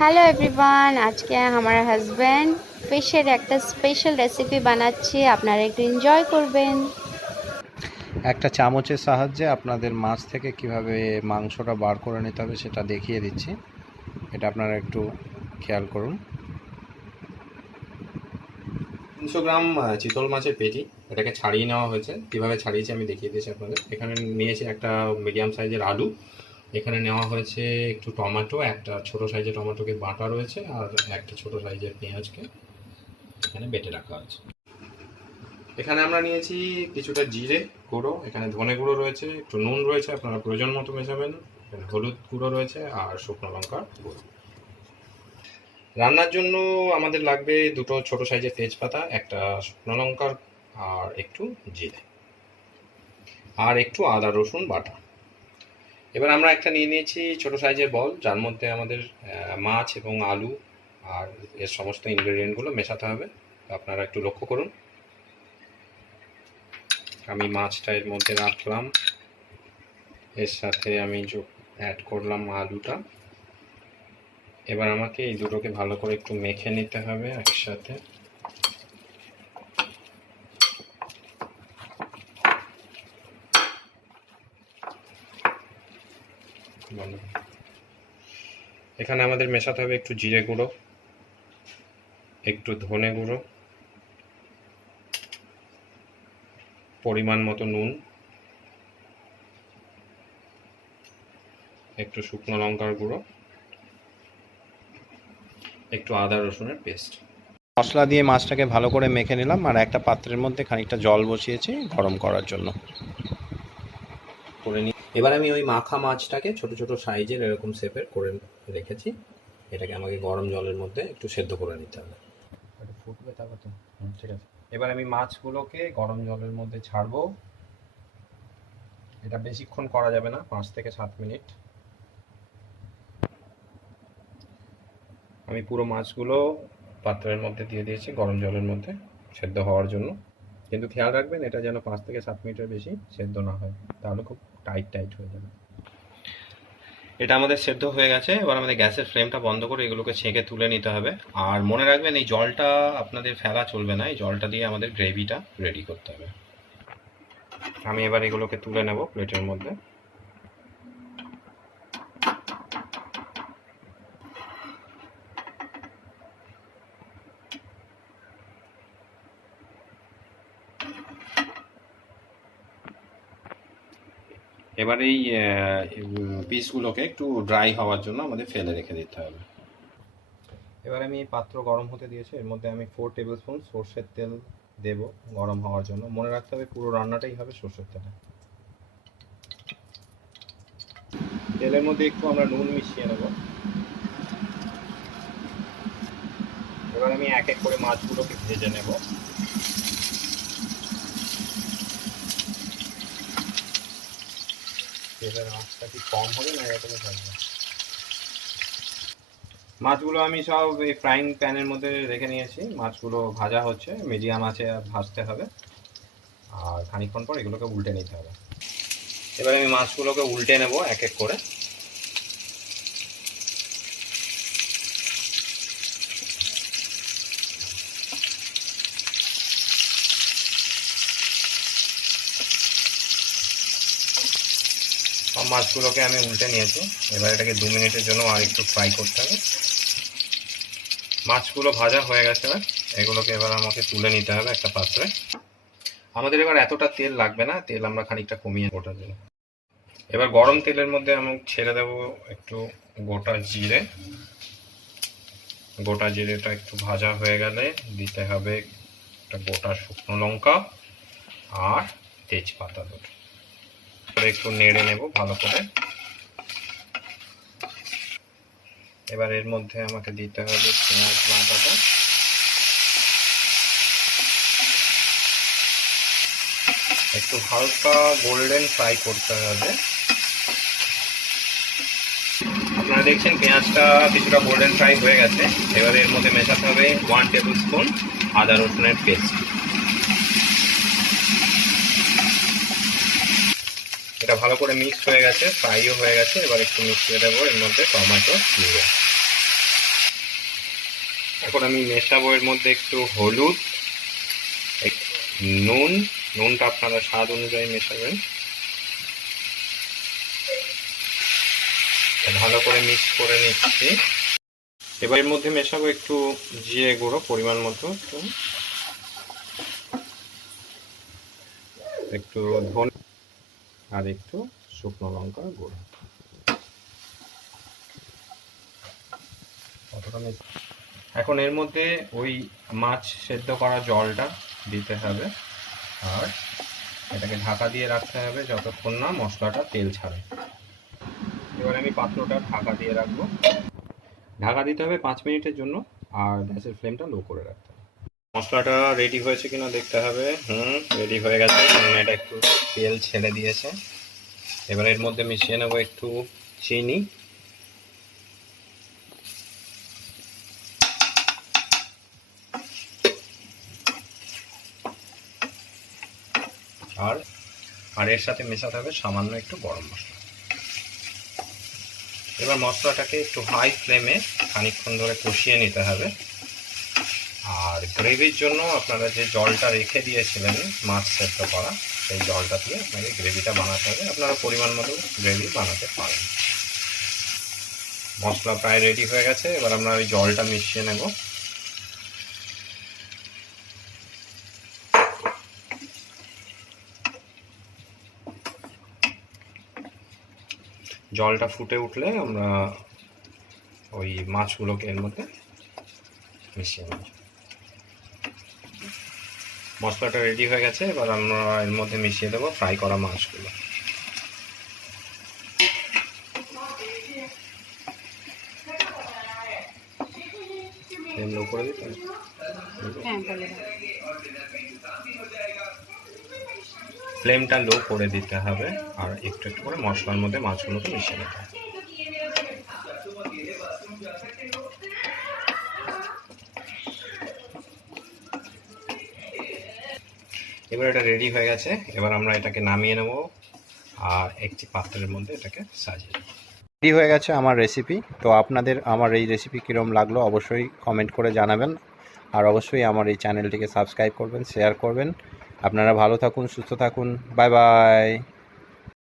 Hello everyone, আজকে আমার husband ফিশের একটা স্পেশাল রেসিপি বানাচ্ছি, আপনারা একটু এনজয় করবেন। একটা চামচের সাহায্যে আপনাদের মাছ থেকে কিভাবে মাংসটা বার করে নিতে হবে সেটা দেখিয়ে দিচ্ছি। এটা আপনারা একটু খেয়াল করুন। 300 গ্রাম চিতল মাছের পেটি, এটাকে ছাড়িয়ে নেওয়া হয়েছে। কিভাবে ছাড়িয়েছি আমি দেখিয়ে দিয়েছি আপনাদের। এখানে নিয়েছি একটা মিডিয়াম সাইজের আলু, এখানে নেওয়া হয়েছে একটু টমেটো, একটা ছোট সাইজের টমেটোকে বাটা রয়েছে, আর একটা ছোট সাইজের পেঁয়াজকে এখানে বেটে রাখা হয়েছে। এখানে আমরা নিয়েছি কিছুটা জিরে গুঁড়ো, এখানে ধনে গুঁড়ো রয়েছে, একটু নুন রয়েছে, আপনারা প্রয়োজন মতো মেশাবেন, এখানে হলুদ গুঁড়ো রয়েছে, আর শুকনো লঙ্কার গুঁড়ো। রান্নার জন্য আমাদের লাগবে দুটো ছোট সাইজের তেজপাতা, একটা শুকনো লঙ্কার, আর একটু জিরে, আর একটু আদা রসুন বাটা। এবার আমরা একটা নিয়ে নিয়েছি ছোট সাইজের বল, যার মধ্যে আমাদের মাছ এবং আলু আর এর সমস্ত ইনগ্রেডিয়েন্টগুলো মেশাতে হবে। আপনারা একটু লক্ষ্য করুন। আমি মাছটা এর মধ্যে রাখলাম, এর সাথে আমি অ্যাড করলাম আলুটা। এবার আমাকে এই দুটোকে ভালো করে একটু মেখে নিতে হবে একসাথে। এখানে আমাদের মেশাতে হবে একটু জিরে গুঁড়ো, একটু ধনে গুঁড়ো, পরিমাণ মতো নুন, একটু শুকনো লঙ্কার গুঁড়ো, একটু আদা রসুনের পেস্ট। মশলা দিয়ে মাছটাকে ভালো করে মেখে নিলাম, আর একটা পাত্রের মধ্যে খানিকটা জল বসিয়েছি গরম করার জন্য। করে নিই। এবার আমি ওই মাখা মাছটাকে ছোট ছোট সাইজের এরকম শেপের করে রেখেছি। এটাকে আমাকে গরম জলের মধ্যে একটু সেদ্ধ করে নিতে হবে। একটু ফুটবে তারপর তো ঠিক আছে। এবার আমি মাছগুলোকে গরম জলের মধ্যে ছাড়বো। এটা বেশিক্ষণ করা যাবে না, 5 থেকে 7 মিনিট। আমি পুরো মাছগুলো পাত্রের মধ্যে দিয়ে দিয়েছি গরম জলের মধ্যে সেদ্ধ হওয়ার জন্য। কিন্তু খেয়াল রাখবেন এটা যেন 5 থেকে 7 মিনিটের বেশি সেদ্ধ না হয়, তাহলে খুব টাইট হয়ে যাবে। এটা আমাদের সেদ্ধ হয়ে গেছে। এবার আমাদের গ্যাসের ফ্লেমটা বন্ধ করে এগুলোকে ছেঁকে তুলে নিতে হবে। আর মনে রাখবেন এই জলটা আপনাদের ফেলা চলবে না, এই জলটা দিয়ে আমাদের গ্রেভিটা রেডি করতে হবে। আমি এবার এগুলোকে তুলে নেব প্লেটের মধ্যে। এবার এই পিসগুলোকে একটু ড্রাই হওয়ার জন্য আমাদের ফেলে রেখে দিতে হবে। এবার আমি এই পাত্র গরম হতে দিয়েছি, এর মধ্যে আমি 4 টেবিল স্পুন সর্ষের তেল দেব গরম হওয়ার জন্য। মনে রাখতে হবে পুরো রান্নাটাই হবে সর্ষের তেলে। তেলের মধ্যে একটু আমরা নুন মিশিয়ে নেব। এবার আমি এক এক করে মাছগুলোকে ভেজে নেব। তেলের আঁচটা কি কম হবে না এরকমই থাকবে? মাছগুলো আমি সব এই ফ্রাইং প্যানের মধ্যে রেখে নিয়েছি। মাছগুলো ভাজা হচ্ছে, মিডিয়াম আঁচে ভাজতে হবে, আর খানিকক্ষণ পর এগুলোকে উল্টে নিতে হবে। এবার আমি মাছগুলোকে উল্টে নেব এক এক করে। সব মাছগুলোকে আমি উল্টে নিয়েছি। এবার এটাকে 2 মিনিটের জন্য আর একটু ফ্রাই করতে হবে। মাছগুলো ভাজা হয়ে গেছে, এগুলোকে এবার আমাকে তুলে নিতে হবে একটা পাত্রে। আমাদের এবার এতটা তেল লাগবে না, তেল আমরা খানিকটা কমিয়ে ওঠার জন্য। এবার গরম তেলের মধ্যে আমি ছেড়ে দেব একটু গোটা জিরে। গোটা জিরেটা একটু ভাজা হয়ে গেলে দিতে হবে একটা গোটা শুকনো লঙ্কা আর তেজপাতা দুটো। একটু নেড়ে নেব ভালো করে। এবার এর মধ্যে আমাকে দিতে হবে পেঁয়াজ বাটাটা। একটু হালকা গোল্ডেন ফ্রাই করতে হবে। আপনারা দেখছেন পেঁয়াজটা কিছুটা গোল্ডেন ফ্রাই হয়ে গেছে। এবার এর মধ্যে মেশাতে হবে 1 টেবিল স্পুন আদা রসুনের পেস্ট। এটা ভালো করে মিক্স হয়ে গেছে, ফ্রাইও হয়ে গেছে। এবার একটু মিশিয়ে দেবো এর মধ্যে টমেটো দিয়ে। এখন আমি মেশাবো এর মধ্যে একটু হলুদ, নুনটা আপনারা স্বাদ অনুযায়ী মেশাবেন। ভালো করে মিক্স করে নিচ্ছি। এবার এর মধ্যে মেশাবো একটু জিরে গুঁড়ো পরিমাণ মতো, একটু ধনে আর একটু শুকনো লঙ্কার গুঁড়ো। এখন এর মধ্যে ওই মাছ সেদ্ধ করা জলটা দিতে হবে আর এটাকে ঢাকা দিয়ে রাখতে হবে যতক্ষণ না মশলাটা তেল ছাড়ে। এবার আমি পাত্রটা ঢাকা দিয়ে রাখবো। ঢাকা দিতে হবে 5 মিনিটের জন্য আর গ্যাসের ফ্লেমটা লো করে রাখতে হবে। মশলাটা রেডি হয়েছে কিনা দেখতে হবে। রেডি হয়ে গেছে, এটা একটু তেল ছেড়ে দিয়েছে। এবার এর মধ্যে মিশিয়ে নেবো একটু চিনি, আর এর সাথে মেশাতে হবে সামান্য একটু গরম মশলা। এবার মশলাটাকে একটু হাই ফ্লেমে খানিকক্ষণ ধরে কষিয়ে নিতে হবে। আর গ্রেভির জন্য আপনারা যে জলটা রেখে দিয়েছিলেন মাছ সেদ্ধ করা, সেই জলটা দিয়ে আপনাকে গ্রেভিটা বানাতে হবে। আপনারা পরিমাণ মতো গ্রেভি বানাতে পারেন। মশলা প্রায় রেডি হয়ে গেছে, এবার আমরা ওই জলটা মিশিয়ে নেব। জলটা ফুটে উঠলে আমরা ওই মাছগুলোকে এর মধ্যে মিশিয়ে নেব। মশলাটা রেডি হয়ে গেছে, এবার আমরা এর মধ্যে মিশিয়ে দেবো ফ্রাই করা মাছগুলো। ফ্লেম লো করে দিতে হবে। ফ্লেমটা লো করে দিতে হবে আর একটু একটু করে মশলার মধ্যে মাছগুলোকে মিশিয়ে নিতে হবে। এবার এটা রেডি হয়ে গেছে, এবার আমরা এটাকে নামিয়ে নেব আর একটি পাত্রের মধ্যে এটাকে সাজিয়ে নেব। রেডি হয়ে গেছে আমার রেসিপি। তো আপনাদের আমার এই রেসিপি কীরকম লাগলো অবশ্যই কমেন্ট করে জানাবেন আর অবশ্যই আমার এই চ্যানেলটিকে সাবস্ক্রাইব করবেন, শেয়ার করবেন। আপনারা ভালো থাকুন, সুস্থ থাকুন। Bye bye.